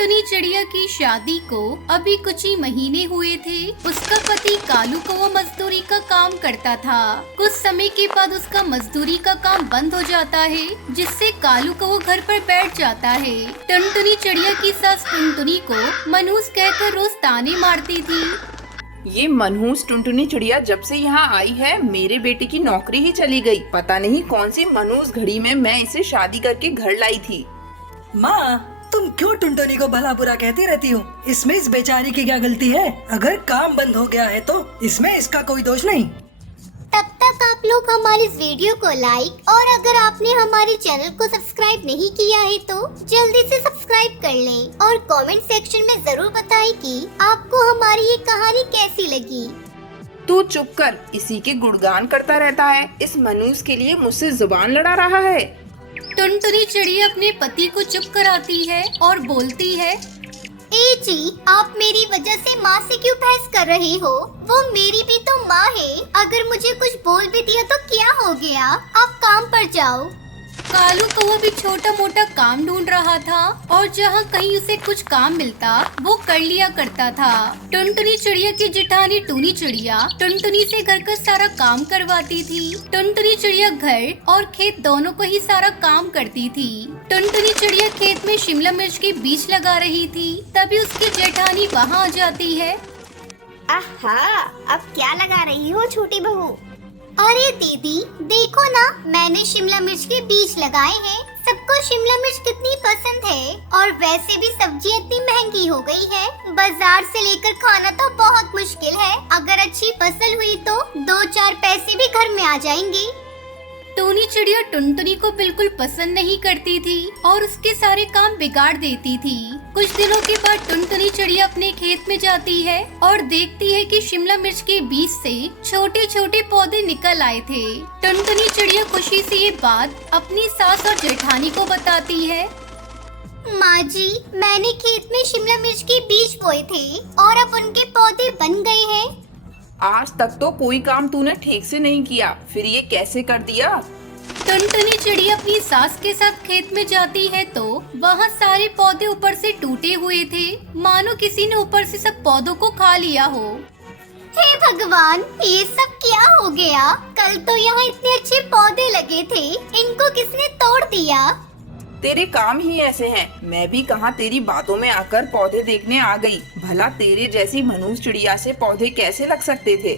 टुनटुनी चिड़िया की शादी को अभी कुछ ही महीने हुए थे। उसका पति कालू कौवा मजदूरी का काम करता था। कुछ समय के बाद उसका मजदूरी का काम बंद हो जाता है, जिससे कालू कौवा घर पर बैठ जाता है। टुनटुनी चिड़िया की सास टुनटुनी को मनहूस कहकर रोज ताने मारती थी। ये मनहूस टुनटुनी चिड़िया जब से यहाँ आई है, मेरे बेटे की नौकरी ही चली गई। पता नहीं कौन सी मनहूस घड़ी में मैं इसे शादी करके घर लाई थी। माँ, तुम क्यों टुनटुनी को भला बुरा कहती रहती हो? इसमें इस बेचारी की क्या गलती है? अगर काम बंद हो गया है तो इसमें इसका कोई दोष नहीं। तब तक आप लोग हमारे इस वीडियो को लाइक और अगर आपने हमारे चैनल को सब्सक्राइब नहीं किया है तो जल्दी से सब्सक्राइब कर लें और कमेंट सेक्शन में जरूर बताएं कि आपको हमारी ये कहानी कैसी लगी। तू चुप कर, इसी के गुणगान करता रहता है। इस मनहूस के लिए मुझसे जुबान लड़ा रहा है। टुनटुनी चिड़िया अपने पति को चुप कराती है और बोलती है, ए जी, आप मेरी वजह से माँ से क्यों बहस कर रहे हो? वो मेरी भी तो माँ है। अगर मुझे कुछ बोल भी दिया तो क्या हो गया? आप काम पर जाओ। कालू कौवा भी छोटा मोटा काम ढूंढ रहा था और जहाँ कहीं उसे कुछ काम मिलता वो कर लिया करता था। टुनटुनी चिड़िया की जेठानी टूनी चिड़िया टुनटुनी से घर का सारा काम करवाती थी। टुनटुनी चिड़िया घर और खेत दोनों को ही सारा काम करती थी। टुनटुनी चिड़िया खेत में शिमला मिर्च के बीज लगा रही थी, तभी उसकी जेठानी वहाँ आ जाती है। आहा, अब क्या लगा रही हो छोटी बहू? अरे दीदी, देखो ना, मैंने शिमला मिर्च के बीज लगाए हैं। सबको शिमला मिर्च कितनी पसंद है और वैसे भी सब्जी इतनी महंगी हो गई है, बाजार से लेकर खाना तो बहुत मुश्किल है। अगर अच्छी फसल हुई तो 2-4 पैसे भी घर में आ जाएंगे। टूनी चिड़िया टुनटुनी को बिल्कुल पसंद नहीं करती थी और उसके सारे काम बिगाड़ देती थी। कुछ दिनों के बाद टुनटुनी चिड़िया अपने खेत में जाती है और देखती है कि शिमला मिर्च के बीज से छोटे छोटे पौधे निकल आए थे। टुनटुनी चिड़िया खुशी से ये बात अपनी सास और जेठानी को बताती है। माँ जी, मैंने खेत में शिमला मिर्च के बीज बोए थे और अब उनके पौधे बन गए हैं। आज तक तो कोई काम तूने ठीक से नहीं किया, फिर ये कैसे कर दिया? टुनटुनी चिड़िया अपनी सास के साथ खेत में जाती है तो वहाँ सारे पौधे ऊपर से टूटे हुए थे, मानो किसी ने ऊपर से सब पौधों को खा लिया हो। हे भगवान, ये सब क्या हो गया? कल तो यहाँ इतने अच्छे पौधे लगे थे, इनको किसने तोड़ दिया? तेरे काम ही ऐसे हैं। मैं भी कहाँ तेरी बातों में आकर पौधे देखने आ गई। भला तेरे जैसी मनहूस चिड़िया से पौधे कैसे लग सकते थे?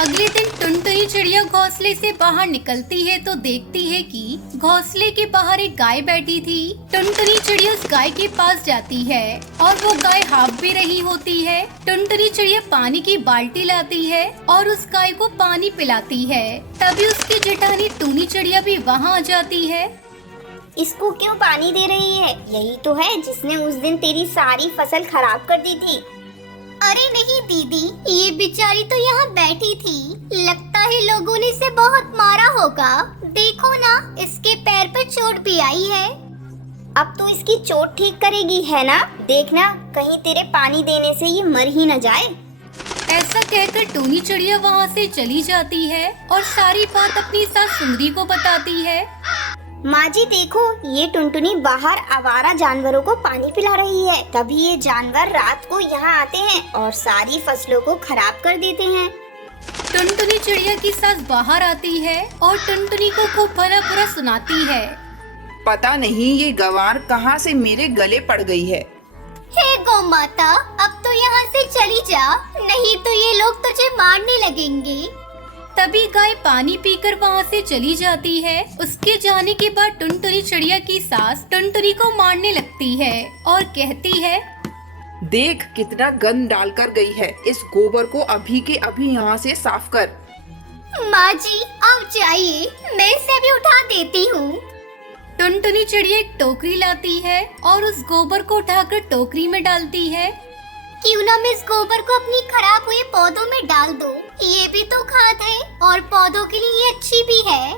अगले दिन टुनटुनी चिड़िया घोंसले से बाहर निकलती है तो देखती है कि घोंसले के बाहर एक गाय बैठी थी। टुनटुनी चिड़िया उस गाय के पास जाती है और वो गाय हाँफ भी रही होती है। टुनटुनी चिड़िया पानी की बाल्टी लाती है और उस गाय को पानी पिलाती है। तभी उसकी जेठानी टूनी चिड़िया भी वहाँ आ जाती है। इसको क्यों पानी दे रही है? यही तो है जिसने उस दिन तेरी सारी फसल खराब कर दी थी। अरे नहीं दीदी, ये बेचारी तो यहाँ बैठी थी। लगता है लोगों ने इसे बहुत मारा होगा। देखो ना, इसके पैर पर चोट भी आई है। अब तो इसकी चोट ठीक करेगी, है ना? देखना, कहीं तेरे पानी देने से ये मर ही न जाए। ऐसा कहकर टूनी चिड़िया वहाँ से चली जाती है और सारी बात अपनी सास सुंदरी को बताती है। माँ जी देखो, ये टुनटुनी बाहर आवारा जानवरों को पानी पिला रही है। तभी ये जानवर रात को यहाँ आते हैं और सारी फसलों को खराब कर देते हैं। टुनटुनी चिड़िया की सास बाहर आती है और टुनटुनी को खूब भला बुरा सुनाती है। पता नहीं ये गंवार कहाँ से मेरे गले पड़ गई है। हे गौ माता, अब तो यहाँ से चली जा, नहीं तो ये लोग तुझे मारने लगेंगे। तभी गाय पानी पीकर वहाँ से चली जाती है। उसके जाने के बाद टुनटुनी चिड़िया की सास टुनटुनी को मारने लगती है और कहती है, देख कितना गंद डाल कर गई है। इस गोबर को अभी के अभी यहाँ से साफ कर। माँ जी आप जाइए, मैं इसे अभी उठा देती हूँ। टुनटुनी चिड़िया एक टोकरी लाती है और उस गोबर को उठाकर टोकरी में डालती है। क्यों ना मैं इस गोबर को अपनी खराब हुए पौधों में डाल दूं? ये भी तो खाद है और पौधों के लिए ये अच्छी भी है।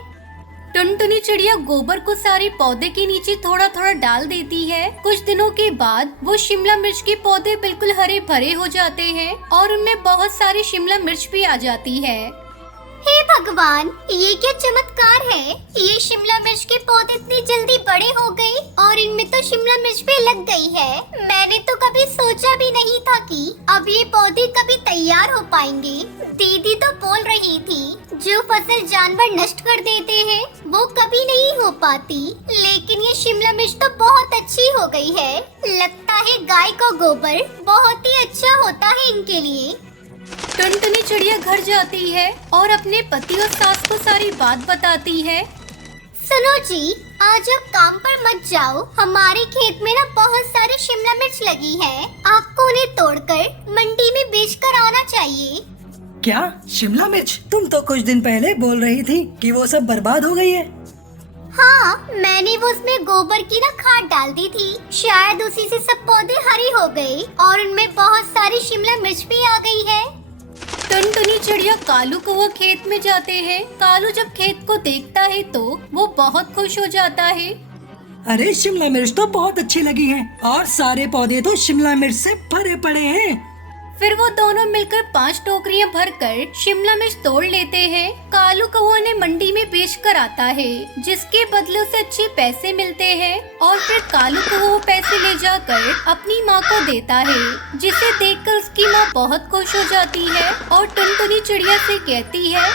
टुनटुनी चिड़िया गोबर को सारे पौधे के नीचे थोड़ा थोड़ा डाल देती है। कुछ दिनों के बाद वो शिमला मिर्च के पौधे बिल्कुल हरे भरे हो जाते हैं और उनमें बहुत सारी शिमला मिर्च भी आ जाती है। हे भगवान, ये क्या चमत्कार है। ये शिमला मिर्च के पौधे इतनी जल्दी बड़े हो गए और इनमें तो शिमला मिर्च भी लग गई है। मैंने तो कभी सोचा भी नहीं था कि अब ये पौधे कभी तैयार हो पाएंगे। दीदी तो बोल रही थी जो फसल जानवर नष्ट कर देते हैं वो कभी नहीं हो पाती, लेकिन ये शिमला मिर्च तो बहुत अच्छी हो गई है। लगता है गाय का गोबर बहुत ही अच्छा होता है इनके लिए। टुनटुनी चिड़िया घर जाती है और अपने पति और सास को सारी बात बताती है। सुनो जी, आज आप काम पर मत जाओ। हमारे खेत में ना बहुत सारी शिमला मिर्च लगी है। आपको उन्हें तोड़कर मंडी में बेचकर आना चाहिए। क्या शिमला मिर्च? तुम तो कुछ दिन पहले बोल रही थी कि वो सब बर्बाद हो गई है। हाँ, मैंने वो उसमें गोबर की ना खाद डाल दी थी। शायद उसी से सब पौधे हरे हो गए और उनमें बहुत सारी शिमला मिर्च भी आ गई है। टुनटुनी चिड़िया कालू को वो खेत में जाते हैं। कालू जब खेत को देखता है तो वो बहुत खुश हो जाता है। अरे शिमला मिर्च तो बहुत अच्छी लगी है और सारे पौधे तो शिमला मिर्च से भरे पड़े हैं। फिर वो दोनों मिलकर 5 टोकरियां भरकर शिमला मिर्च तोड़ लेते हैं। कालू को वो उन्हें मंडी में बेच कर आता है, जिसके बदले उसे अच्छे पैसे मिलते हैं। और फिर कालू को वो पैसे ले जाकर अपनी माँ को देता है, जिसे देखकर उसकी माँ बहुत खुश हो जाती है और टुनटुनी चिड़िया से कहती है,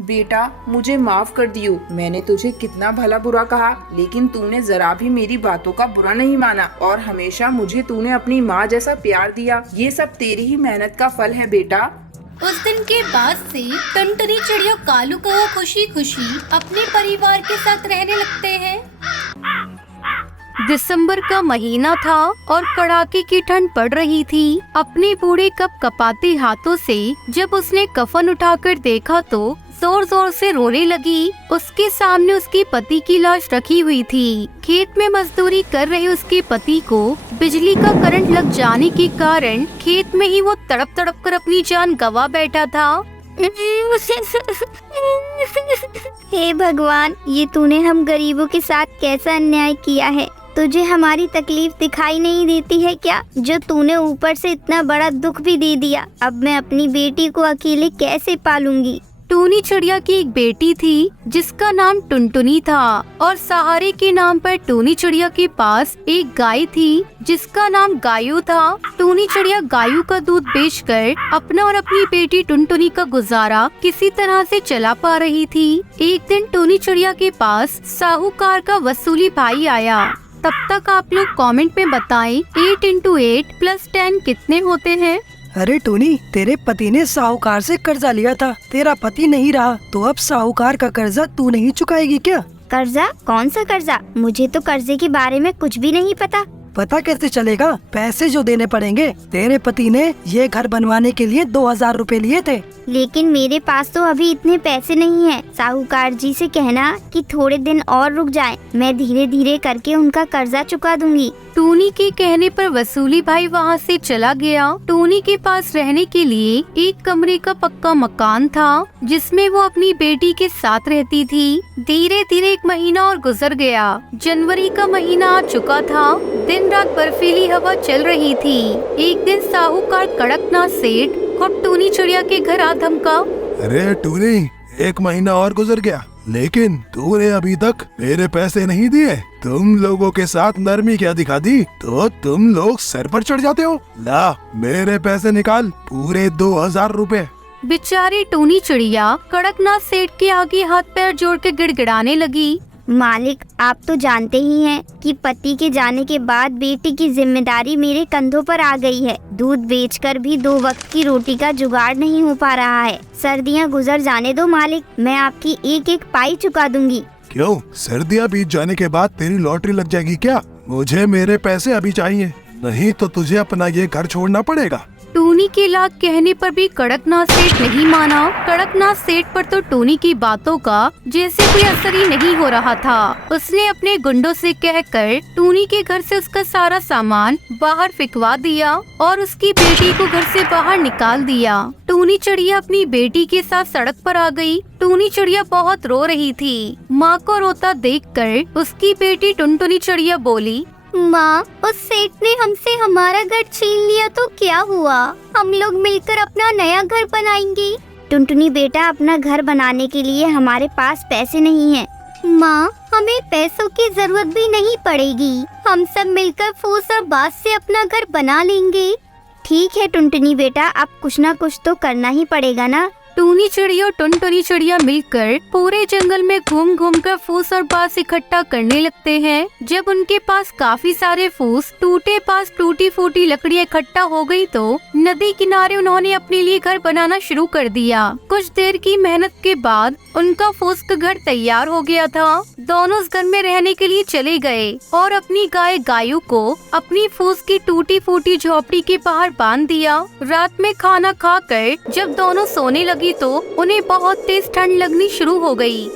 बेटा मुझे माफ कर दियो। मैंने तुझे कितना भला बुरा कहा, लेकिन तूने जरा भी मेरी बातों का बुरा नहीं माना और हमेशा मुझे तूने अपनी माँ जैसा प्यार दिया। ये सब तेरी ही मेहनत का फल है बेटा। उस दिन के बाद से टुनटुनी चिड़िया कालू को वो खुशी खुशी अपने परिवार के साथ रहने लगते हैं। दिसंबर का महीना था और कड़ाके की ठंड पड़ रही थी। अपने बूढ़े कपाते हाथों से जब उसने कफन उठाकर देखा तो जोर जोर से रोने लगी। उसके सामने उसके पति की लाश रखी हुई थी। खेत में मजदूरी कर रहे उसके पति को बिजली का करंट लग जाने के कारण खेत में ही वो तड़प तड़प कर अपनी जान गंवा बैठा था। हे भगवान, ये तूने हम गरीबों के साथ कैसा अन्याय किया है। तुझे हमारी तकलीफ दिखाई नहीं देती है क्या, जो तूने ऊपर से इतना बड़ा दुख भी दे दिया। अब मैं अपनी बेटी को अकेले कैसे पालूंगी। टूनी चिड़िया की एक बेटी थी जिसका नाम टुनटुनी था और सहारे के नाम पर टूनी चिड़िया के पास एक गाय थी जिसका नाम गायू था। टूनी चिड़िया गायू का दूध बेचकर अपना और अपनी बेटी टुनटुनी का गुजारा किसी तरह से चला पा रही थी। एक दिन टूनी चिड़िया के पास साहूकार का वसूली भाई आया। तब तक आप लोग कमेंट में बताएं 8 × 8 + 10 कितने होते हैं। अरे टोनी, तेरे पति ने साहूकार से कर्जा लिया था। तेरा पति नहीं रहा तो अब साहूकार का कर्जा तू नहीं चुकाएगी क्या? कर्जा? कौन सा कर्जा? मुझे तो कर्जे के बारे में कुछ भी नहीं पता। पता कैसे चलेगा? पैसे जो देने पड़ेंगे। तेरे पति ने ये घर बनवाने के लिए 2000 रुपए लिए थे। लेकिन मेरे पास तो अभी इतने पैसे नहीं हैं। साहूकार जी से कहना कि थोड़े दिन और रुक जाएं। मैं धीरे धीरे करके उनका कर्जा चुका दूंगी। टूनी के कहने पर वसूली भाई वहाँ से चला गया। टूनी के पास रहने के लिए एक कमरे का पक्का मकान था जिसमें वो अपनी बेटी के साथ रहती थी। धीरे धीरे 1 महीना और गुजर गया। जनवरी का महीना आ चुका था। दिन रात बर्फीली हवा चल रही थी। एक दिन साहूकार कड़कनाथ सेठ खुद टूनी चिड़िया के घर आ धमका। अरे टूनी, 1 महीना और गुजर गया लेकिन तूने अभी तक मेरे पैसे नहीं दिए। तुम लोगों के साथ नरमी क्या दिखा दी तो तुम लोग सर पर चढ़ जाते हो। ला मेरे पैसे निकाल, पूरे 2000 रुपए। बेचारी टूनी चिड़िया कड़कनाथ सेठ के आगे हाथ पैर जोड़ के गिड़गिड़ाने लगी। मालिक, आप तो जानते ही हैं कि पति के जाने के बाद बेटी की जिम्मेदारी मेरे कंधों पर आ गई है। दूध बेचकर भी 2 वक्त की रोटी का जुगाड़ नहीं हो पा रहा है। सर्दियां गुजर जाने दो मालिक, मैं आपकी एक पाई चुका दूंगी। क्यों, सर्दियाँ बीत जाने के बाद तेरी लॉटरी लग जाएगी क्या? मुझे मेरे पैसे अभी चाहिए, नहीं तो तुझे अपना ये घर छोड़ना पड़ेगा। टूनी के लाख कहने पर भी कड़कनाथ सेठ नहीं माना। कड़कनाथ सेठ पर तो टूनी की बातों का जैसे कोई असर ही नहीं हो रहा था। उसने अपने गुंडों से कहकर टूनी के घर से उसका सारा सामान बाहर फेंकवा दिया और उसकी बेटी को घर से बाहर निकाल दिया। टूनी चिड़िया अपनी बेटी के साथ सड़क पर आ गई। टूनी चिड़िया बहुत रो रही थी। माँ को रोता देखकर उसकी बेटी टुनटुनी चिड़िया बोली, माँ, उस सेठ ने हमसे हमारा घर छीन लिया तो क्या हुआ? हम लोग मिलकर अपना नया घर बनाएंगे। टुनटुनी बेटा, अपना घर बनाने के लिए हमारे पास पैसे नहीं है। माँ, हमें पैसों की जरूरत भी नहीं पड़ेगी। हम सब मिलकर फूस और बांस से अपना घर बना लेंगे। ठीक है टुनटुनी बेटा, अब कुछ ना कुछ तो करना ही पड़ेगा ना। टूनी चिड़िया और टुनटुनी चिड़िया मिलकर पूरे जंगल में घूम घूम कर फूस और बांस इकट्ठा करने लगते हैं। जब उनके पास काफी सारे फूस, टूटे पास टूटी फूटी लकड़ियाँ इकट्ठा हो गई तो नदी किनारे उन्होंने अपने लिए घर बनाना शुरू कर दिया। कुछ देर की मेहनत के बाद उनका फूस का घर तैयार हो गया था। दोनों उस घर में रहने के लिए चले गए और अपनी गायों को अपनी फूस की टूटी फूटी झोपड़ी के बाहर बांध दिया। रात में खाना खाकर जब दोनों सोने लगी तो उन्हें बहुत तेज ठंड लगनी शुरू हो गई।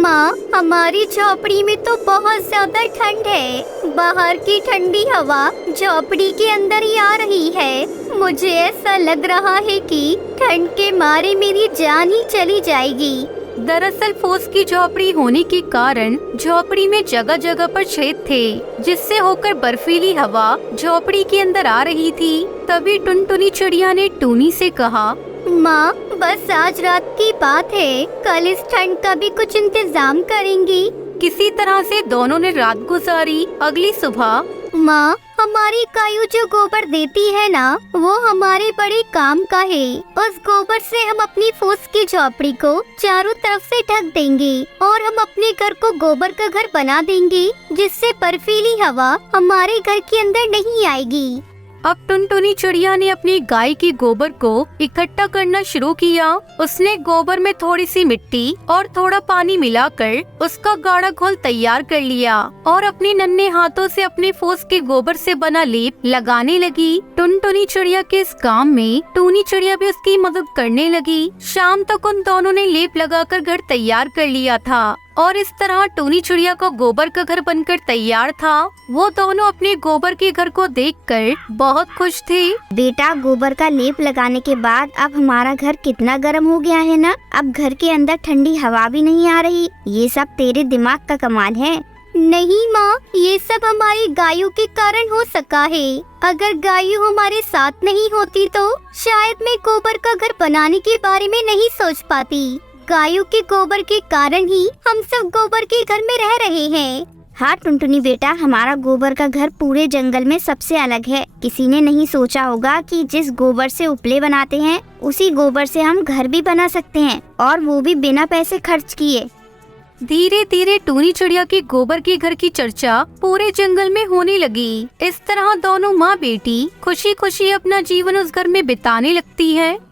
माँ, हमारी झोपड़ी में तो बहुत ज्यादा ठंड है। बाहर की ठंडी हवा झोपड़ी के अंदर ही आ रही है। मुझे ऐसा लग रहा है कि ठंड के मारे मेरी जान ही चली जाएगी। दरअसल फूस की झोपड़ी होने के कारण झोपड़ी में जगह जगह पर छेद थे, जिससे होकर बर्फीली हवा झोपड़ी के अंदर आ रही थी। तभी टुनटुनी चिड़िया ने टूनी से कहा, माँ, बस आज रात की बात है, कल इस ठंड का भी कुछ इंतजाम करेंगी। किसी तरह से दोनों ने रात गुजारी। अगली सुबह, माँ, हमारी गायों जो गोबर देती है ना, वो हमारे बड़े काम का है। उस गोबर से हम अपनी फूस की झोपड़ी को चारों तरफ से ढक देंगे और हम अपने घर को गोबर का घर बना देंगे, जिससे बर्फीली हवा हमारे घर के अंदर नहीं आएगी। अब टुनटुनी चिड़िया ने अपनी गाय की गोबर को इकट्ठा करना शुरू किया। उसने गोबर में थोड़ी सी मिट्टी और थोड़ा पानी मिलाकर उसका गाढ़ा घोल तैयार कर लिया और अपने नन्हे हाथों से अपने फूस के गोबर से बना लेप लगाने लगी। टुनटुनी चिड़िया के इस काम में टूनी चिड़िया भी उसकी मदद करने लगी। शाम तक उन दोनों ने लेप लगाकर घर तैयार कर लिया था और इस तरह टूनी चिड़िया का गोबर का घर बनकर तैयार था। वो दोनों अपने गोबर के घर को देखकर बहुत खुश थे। बेटा, गोबर का लेप लगाने के बाद अब हमारा घर कितना गर्म हो गया है ना। अब घर के अंदर ठंडी हवा भी नहीं आ रही। ये सब तेरे दिमाग का कमाल है। नहीं माँ, ये सब हमारी गायों के कारण हो सका है। अगर गायों हमारे साथ नहीं होती तो शायद मैं गोबर का घर बनाने के बारे में नहीं सोच पाती। गायों के गोबर के कारण ही हम सब गोबर के घर में रह रहे हैं। हाँ टुनटुनी बेटा, हमारा गोबर का घर पूरे जंगल में सबसे अलग है। किसी ने नहीं सोचा होगा कि जिस गोबर से उपले बनाते हैं उसी गोबर से हम घर भी बना सकते हैं, और वो भी बिना पैसे खर्च किए। धीरे धीरे टूनी चिड़िया के गोबर के घर की चर्चा पूरे जंगल में होने लगी। इस तरह दोनों माँ बेटी खुशी खुशी अपना जीवन उस घर में बिताने लगती है।